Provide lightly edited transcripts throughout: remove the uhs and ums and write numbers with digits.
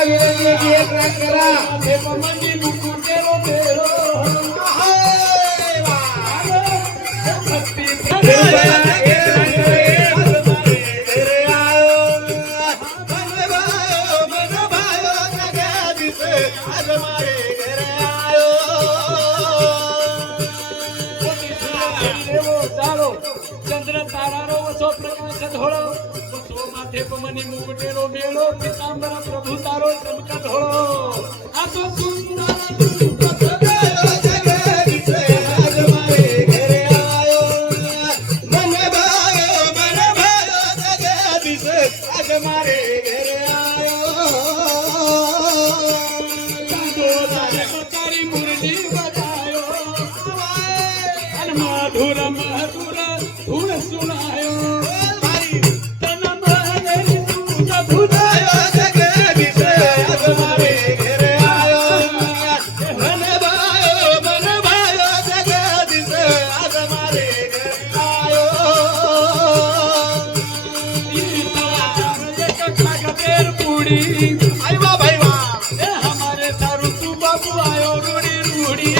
तुम्हाला विनंती आहे की एक राग करा. हे पमनी मुकुटेरो बेरो चंद्र तारारो वसो प्रकाश धोळो वसो माथे पमनी मुकुटेरो बेरो पितांबर प्रभु तारो चमक धोळो आसो मधुर मधुर धुन सुनायो तन मन सूत धुनायो जगदीश तुम्हारे घर आयो मन भायो जगदीश तुम्हारे घर आयो एक खागतेर पुड़ी आईवा भाईवा हमारे सारू तू बाबू आयो रूड़ी रूड़ी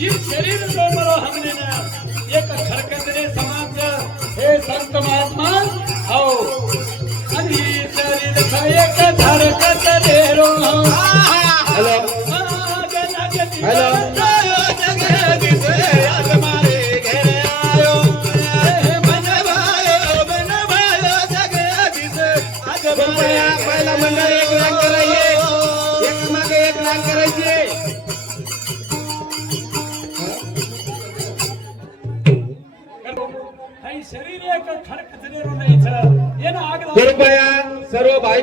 ये शरीर जो मरो हमने ना एक खरकत रे समाज हे संत महात्मा आओ आणि शरीर का एक धरकत रे रो हेलो हेलो जगदीश हमारे घर आयो मन भायो जगदीश पहिला मंडळ एक राग करायचे, एक मागे एक राग करायचे. शरीर एक खडक नाही ये ना आग कृपया सर्व भाई